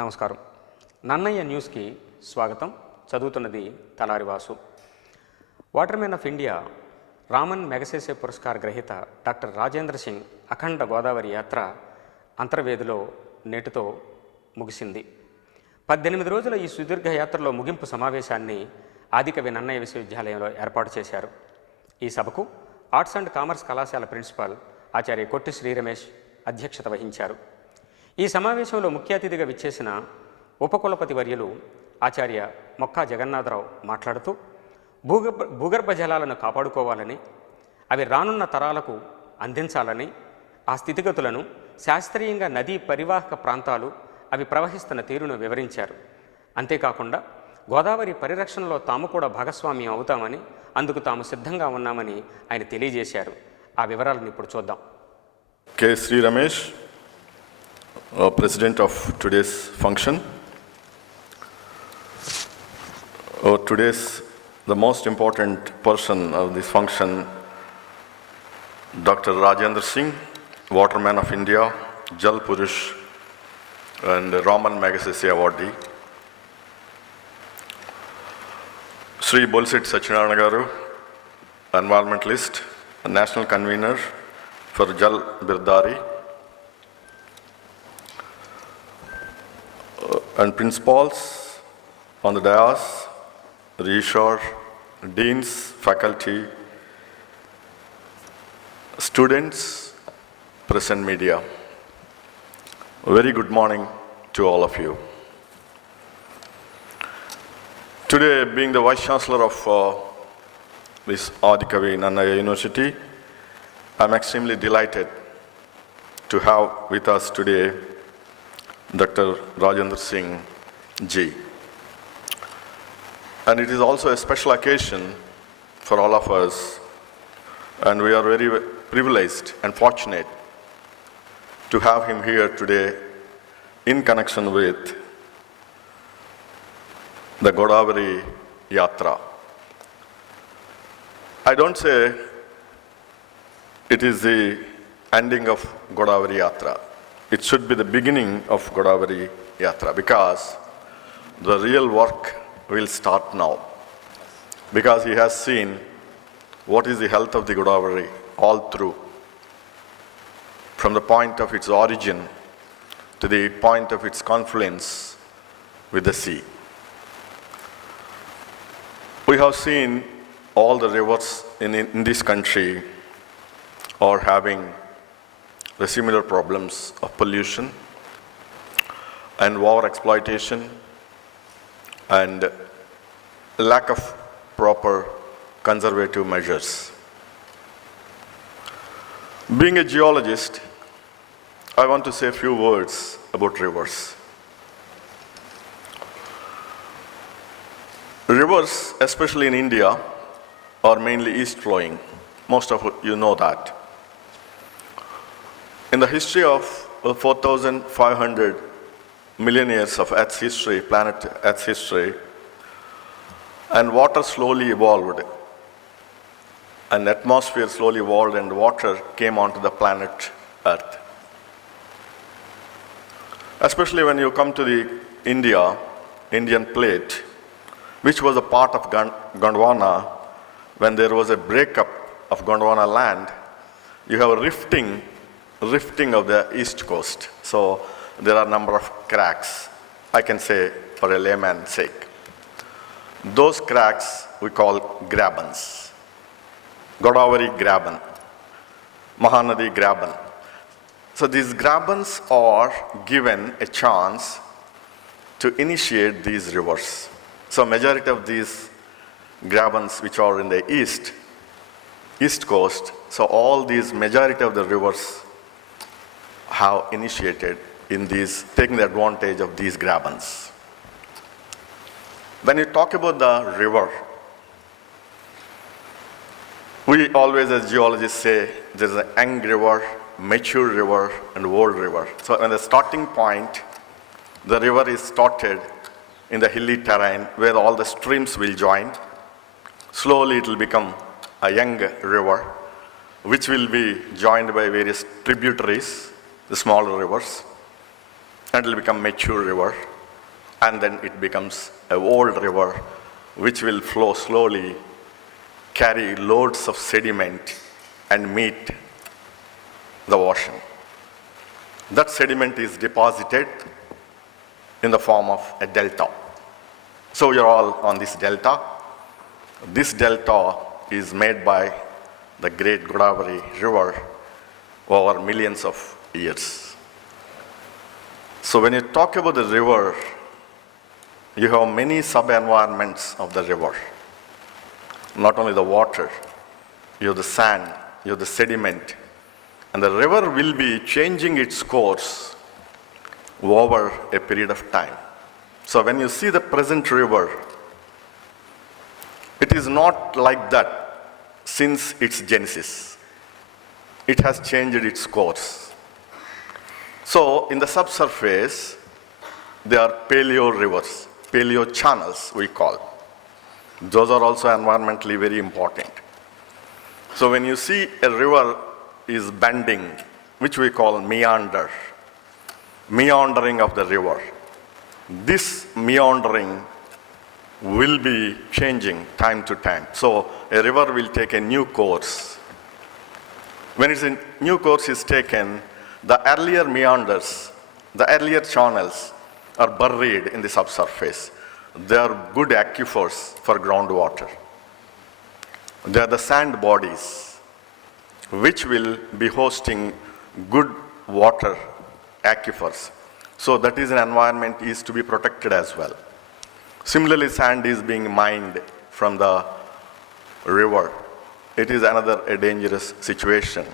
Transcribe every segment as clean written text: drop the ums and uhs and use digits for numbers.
నమస్కారం. నన్నయ్య న్యూస్కి స్వాగతం. చదువుతున్నది Talari Vasu. Waterman of India Raman Magsaysay పురస్కార్ గ్రహీత డాక్టర్ రాజేంద్రసింగ్ అఖండ గోదావరి యాత్ర అంతర్వేదిలో నేటితో ముగిసింది. 18 రోజుల ఈ సుదీర్ఘ యాత్రలో ముగింపు సమావేశాన్ని ఆదికవినన్నయ విశ్వవిద్యాలయంలో ఏర్పాటు చేశారు. ఈ సభకు ఆర్ట్స్ అండ్ కామర్స్ కళాశాల ప్రిన్సిపాల్ ఆచార్య కొట్టి శ్రీ రమేష్ అధ్యక్షత వహించారు. ఈ సమావేశంలో ముఖ్య అతిథిగా విచ్చేసిన ఉపకులపతి వర్యులు ఆచార్య మొక్కా జగన్నాథరావు మాట్లాడుతూ భూగర్భ జలాలను కాపాడుకోవాలని, అవి రానున్న తరాలకు అందించాలని, ఆ స్థితిగతులను శాస్త్రీయంగా నదీ పరివాహక ప్రాంతాలు అవి ప్రవహిస్తున్న తీరును వివరించారు. అంతేకాకుండా గోదావరి పరిరక్షణలో తాము కూడా భాగస్వామ్యం అవుతామని, అందుకు తాము సిద్ధంగా ఉన్నామని ఆయన తెలియజేశారు. ఆ వివరాలను ఇప్పుడు చూద్దాం. K. Sri Ramesh, President of today's function. Today's the most important person of this function, Dr. Rajendrasingh, Waterman of India, Jal Purush and Raman Magsaysay awardee. Sri Bolsit Sachinarayana Garu, environmentalist, national convener for Jal Birdari, and principals on the dais, registrar, deans, faculty, students, press and media. Very good morning to all of you. Today, being the Vice Chancellor of this Adikavinannayauniversity, I'm extremely delighted to have with us today Dr. Rajendrasingh ji. And it is also a special occasion for all of us, and we are very privileged and fortunate to have him here today in connection with the godavariyatra. I don't say it is the ending of godavariyatra. It should be the beginning of godavariyatra, because the real work will start now. Because he has seen what is the health of the Godavari all through, from the point of its origin to the point of its confluence with the sea. We have seen all the rivers in this country are having the similar problems of pollution and over exploitation and lack of proper conservative measures. Being a geologist, I want to say a few words about rivers. Rivers, especially in India, are mainly east flowing. Most of you know that. In the history of 4,500 million years of Earth's history, planet Earth's history, and water slowly evolved, and atmosphere slowly evolved, and water came onto the planet Earth. Especially when you come to the Indian plate, which was a part of Gondwana, when there was a breakup of Gondwana land, you have a rifting of the east coast. So there are a number of cracks, I can say for a layman's sake. Those cracks we call grabens. Godavari graben, Mahanadi graben. So these grabens are given a chance to initiate these rivers. So majority of these grabens which are in the east coast, so all these majority of the rivers have initiated in these, taking the advantage of these grabens. When you talk about the river, we always as geologists say there is a young river, mature river, and old river. So when the starting point, the river is started in the hilly terrain where all the streams will join. Slowly it will become a young river, which will be joined by various tributaries, the smaller rivers. and it will become mature river, and then it becomes an old river which will flow slowly, carry loads of sediment and meet the ocean. That sediment is deposited in the form of a delta. So you're all on this delta. This delta is made by the great Godavari river over millions of years. So when you talk about the river, you have many sub-environments of the river. Not only the water, you have the sand, you have the sediment, and the river will be changing its course over a period of time. So when you see the present river, it is not like that since its genesis. It has changed its course. So in the subsurface, there are paleo rivers, paleo channels we call. Those are also environmentally very important. So when you see a river is bending, which we call meander, meandering of the river, this meandering will be changing time to time. So a river will take a new course. When a new course is taken, the earlier meanders, the earlier channels are buried in the subsurface. They are good aquifers for groundwater. They are the sand bodies which will be hosting good water aquifers. So that is an environment is to be protected as well. Similarly, sand is being mined from the river. It is a dangerous situation.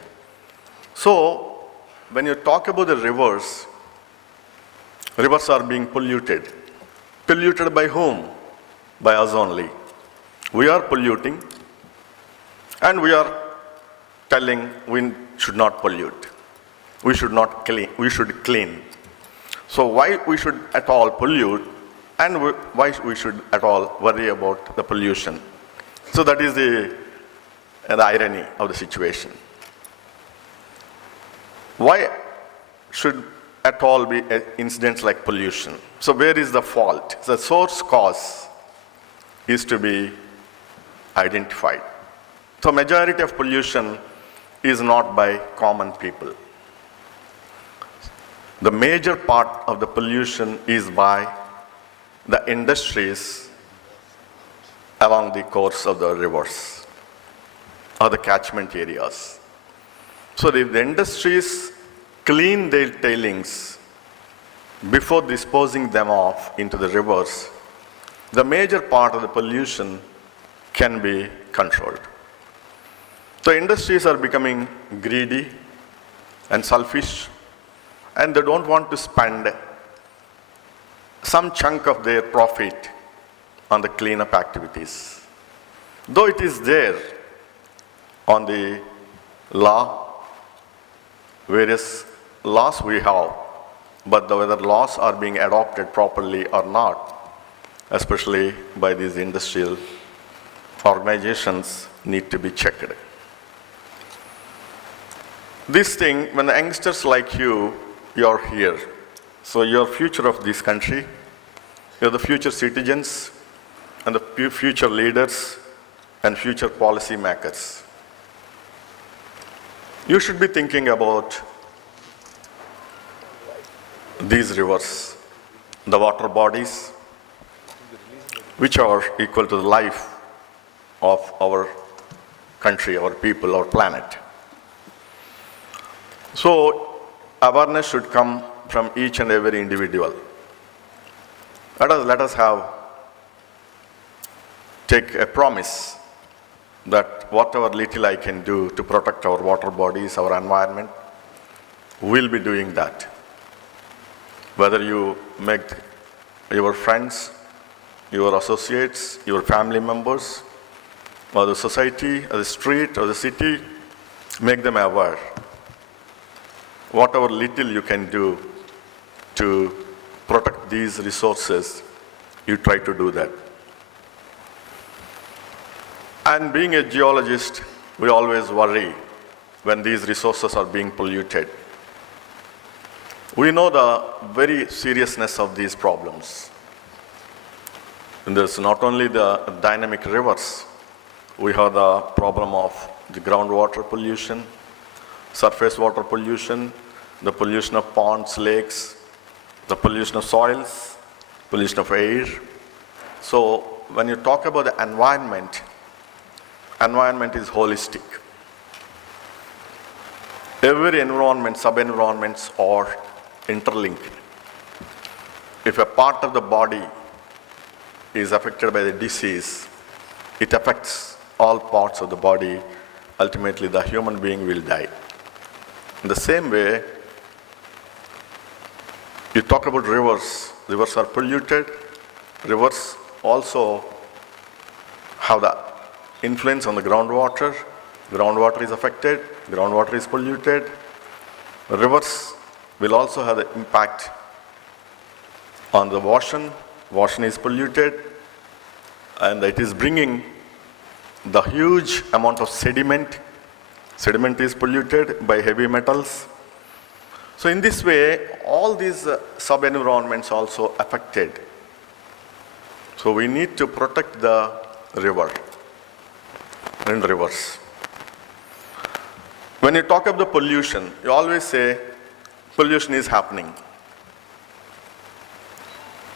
So when you talk about the rivers, rivers are being polluted. Polluted by whom? By us only. We are polluting, and we are telling we should not pollute. We should not clean. We should clean. So why we should at all pollute, and why we should at all worry about the pollution? So that is the irony of the situation. Why should at all be incidents like pollution? So where is the fault? The source cause is to be identified. So majority of pollution is not by common people. The major part of the pollution is by the industries along the course of the rivers or the catchment areas. So if the industries clean their tailings before disposing them off into the rivers, the major part of the pollution can be controlled. So industries are becoming greedy and selfish, and they don't want to spend some chunk of their profit on the cleanup activities. Though it is there on the law, various laws we have, but whether laws are being adopted properly or not, especially by these industrial organizations, need to be checked. This thing, when the youngsters like you are here, so you're future of this country, you're the future citizens and the future leaders and future policy makers. You should be thinking about these rivers, the water bodies, which are equal to the life of our country, our people, our planet. So awareness should come from each and every individual. Let us take a promise that whatever little I can do to protect our water bodies, our environment, we'll be doing that. Whether you make your friends, your associates, your family members, or the society, or the street, or the city, make them aware. Whatever little you can do to protect these resources, you try to do that. And being a geologist, we always worry when these resources are being polluted. We know the very seriousness of these problems. And there's not only the dynamic rivers, we have the problem of the groundwater pollution, surface water pollution, the pollution of ponds, lakes, the pollution of soils, pollution of air. So when you talk about the environment, environment is holistic. Every environment, sub-environments are interlinked. If a part of the body is affected by the disease, it affects all parts of the body. Ultimately, the human being will die. In the same way, you talk about rivers. Rivers are polluted. Rivers also have the influence on the groundwater. Groundwater is affected. Groundwater is polluted. Rivers will also have the impact on the ocean. Ocean is polluted, and it is bringing the huge amount of sediment. Sediment is polluted by heavy metals. So in this way, all these sub-environments also affected. So we need to protect the river and rivers. When you talk of the pollution, you always say pollution is happening.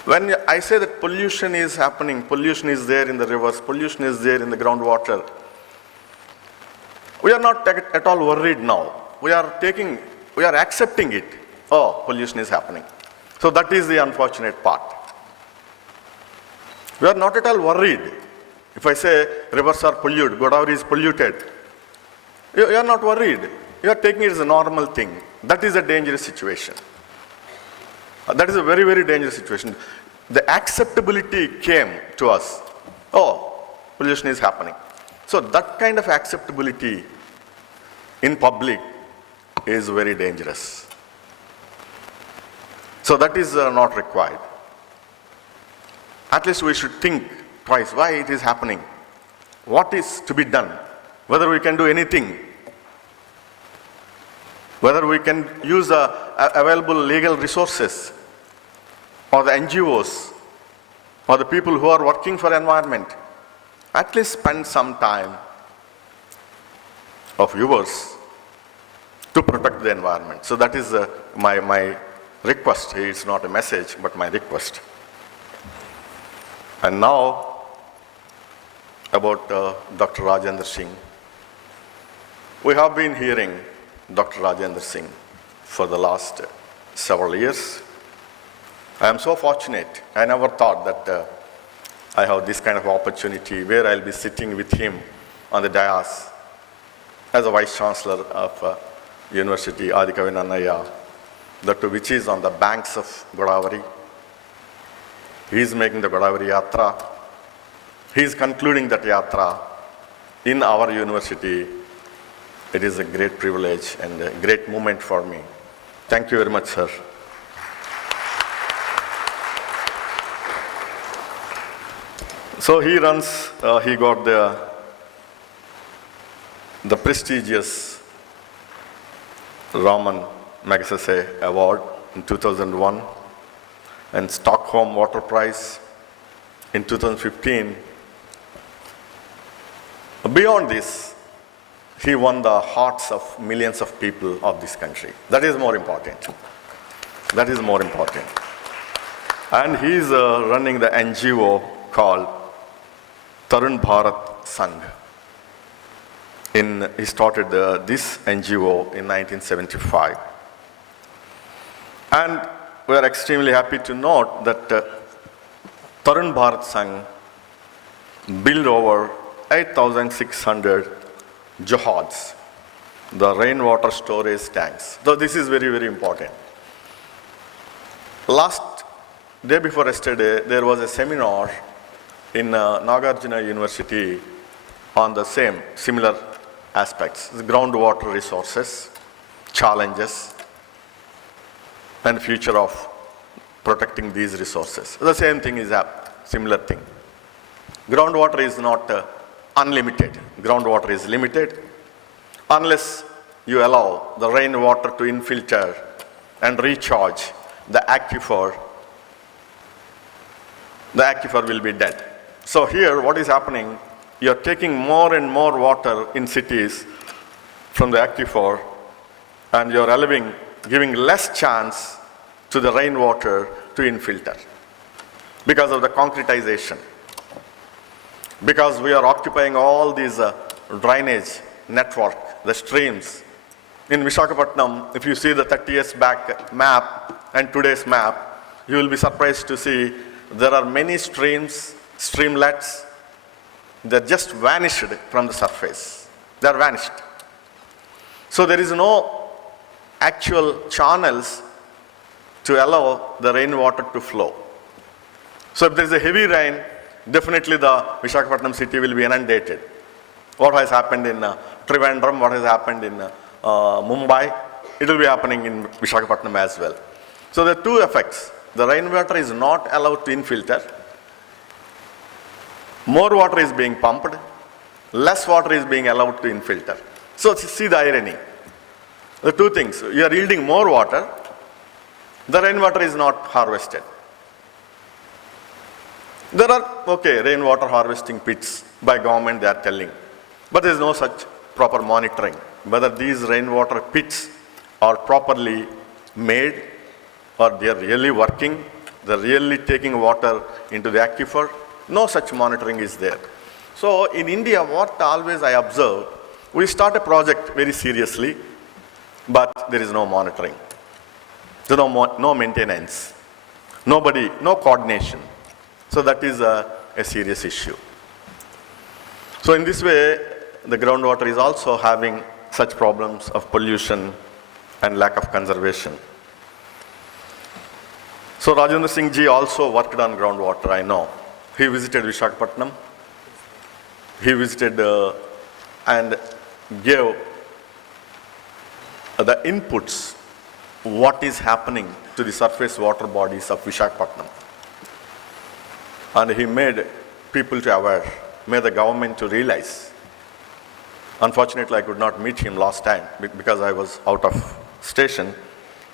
When I say that pollution is happening, pollution is there in the rivers, pollution is there in the groundwater, we are not at all worried now. We are accepting it. Oh, pollution is happening. So that is the unfortunate part. We are not at all worried. If I say rivers are polluted, Godavari is polluted, you are not worried. You are taking it as a normal thing. That is a dangerous situation. That is a very, very dangerous situation. The acceptability came to us. Oh, pollution is happening. So that kind of acceptability in public is very dangerous. So that is not required. At least we should think twice why it is happening. What is to be done? Whether we can do anything. Whether we can use the available legal resources, or the NGOs, or the people who are working for environment. At least spend some time of yours to protect the environment. So that is my request. It's not a message, but my request. And now, about Dr. Rajendrasingh. We have been hearing Dr. Rajendrasingh for the last several years. I am so fortunate. I never thought that I have this kind of opportunity where I'll be sitting with him on the dais as a Vice Chancellor of University Adikavinannayauniversity, that which is on the banks of Godavari. He is making the godavariyatra. He is concluding that yatra in our university. It is a great privilege and a great moment for me. Thank you very much, sir. So he got the prestigious Raman Magsaysay Award in 2001 and Stockholm Water Prize in 2015. Beyond this, he won the hearts of millions of people of this country. That is more important. That is more important. And he is running the NGO called Tarun Bharat Sangh. He started this NGO in 1975. And we are extremely happy to note that Tarun Bharat Sangh built over 8,600 johads, the rainwater storage tanks. So this is very, very important. Day before yesterday, there was a seminar in Nagarjuna University on the similar aspects, the groundwater resources, challenges, and future of protecting these resources. The same thing is a similar thing. Groundwater is not unlimited. Groundwater is limited unless you allow the rainwater to infiltrate and recharge, the aquifer will be dead. So here, what is happening, you're taking more and more water in cities from the aquifer, and you're giving less chance to the rainwater to infiltrate because of the concretization. Because we are occupying all these drainage network, the streams. In Visakhapatnam, if you see the 30 years back map and today's map, you will be surprised to see there are many streams, streamlets, that just vanished from the surface. They are vanished. So there is no actual channels to allow the rainwater to flow. So if there is a heavy rain, definitely the Visakhapatnam city will be inundated. What has happened in Trivandrum, what has happened in Mumbai, it will be happening in Visakhapatnam as well. So there are two effects. The rainwater is not allowed to infiltrate. More water is being pumped, less water is being allowed to infiltrate. So see the irony. The two things, you are yielding more water, the rainwater is not harvested. There are, rainwater harvesting pits by government, they are telling. But there is no such proper monitoring. Whether these rainwater pits are properly made or they are really working, they are really taking water into the aquifer, no such monitoring is there. So in India, what always I observe, we start a project very seriously, but there is no monitoring. There is no maintenance. Nobody, no coordination. So that is a serious issue. So in this way, the groundwater is also having such problems of pollution and lack of conservation. So Rajendrasingh ji also worked on groundwater, I know. He visited Visakhapatnam. He visited and gave the inputs, what is happening to the surface water bodies of Visakhapatnam. And he made people to aware, made the government to realize. Unfortunately, I could not meet him last time because I was out of station,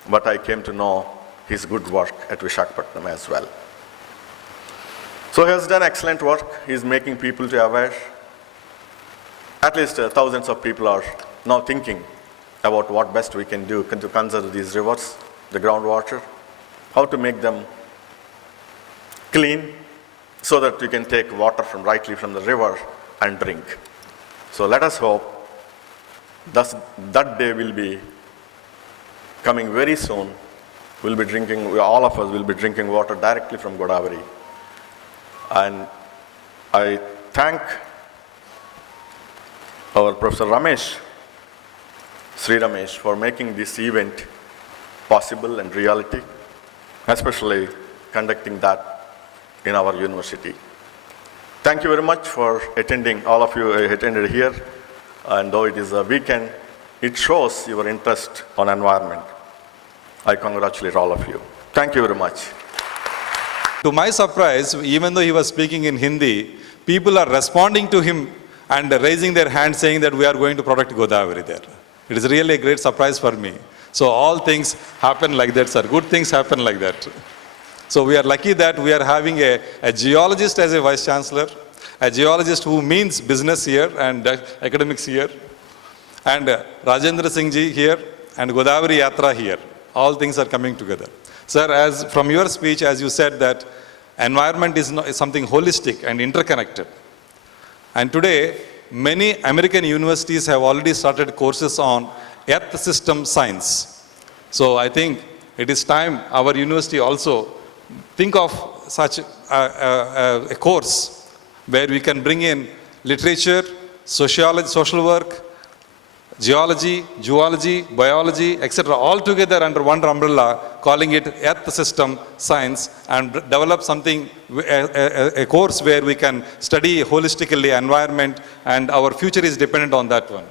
but I came to know his good work at Visakhapatnam as well. So he has done excellent work. He is making people to aware. At least thousands of people are now thinking about what best we can do to conserve these rivers, the groundwater, how to make them clean so that we can take water rightly from the river and drink. So let us hope that day will be coming very soon. We'll be drinking, all of us will be drinking water directly from Godavari. And I thank our Professor Ramesh, Sri Ramesh, for making this event possible and reality, especially conducting that in our university. Thank you very much for attending. All of you attended here, and though it is a weekend, it shows your interest on environment. I congratulate all of you. Thank you very much. To my surprise, even though he was speaking in Hindi, people are responding to him and raising their hand saying that we are going to protect Godavari there. It is really a great surprise for me. So all things happen like that, sir. Good things happen like that. So we are lucky that we are having a geologist as a vice chancellor, a geologist who means business here and academics here, and Rajendrasingh ji here and Godavariyatra here. All things are coming together. Sir, as from your speech, as you said that environment is something holistic and interconnected. And today, many American universities have already started courses on earth system science. So I think it is time our university also think of such a course where we can bring in literature, sociology, social work, geology, zoology, biology, etc. all together under one umbrella, calling it earth system science, and develop something, a course where we can study holistically environment, and our future is dependent on that one.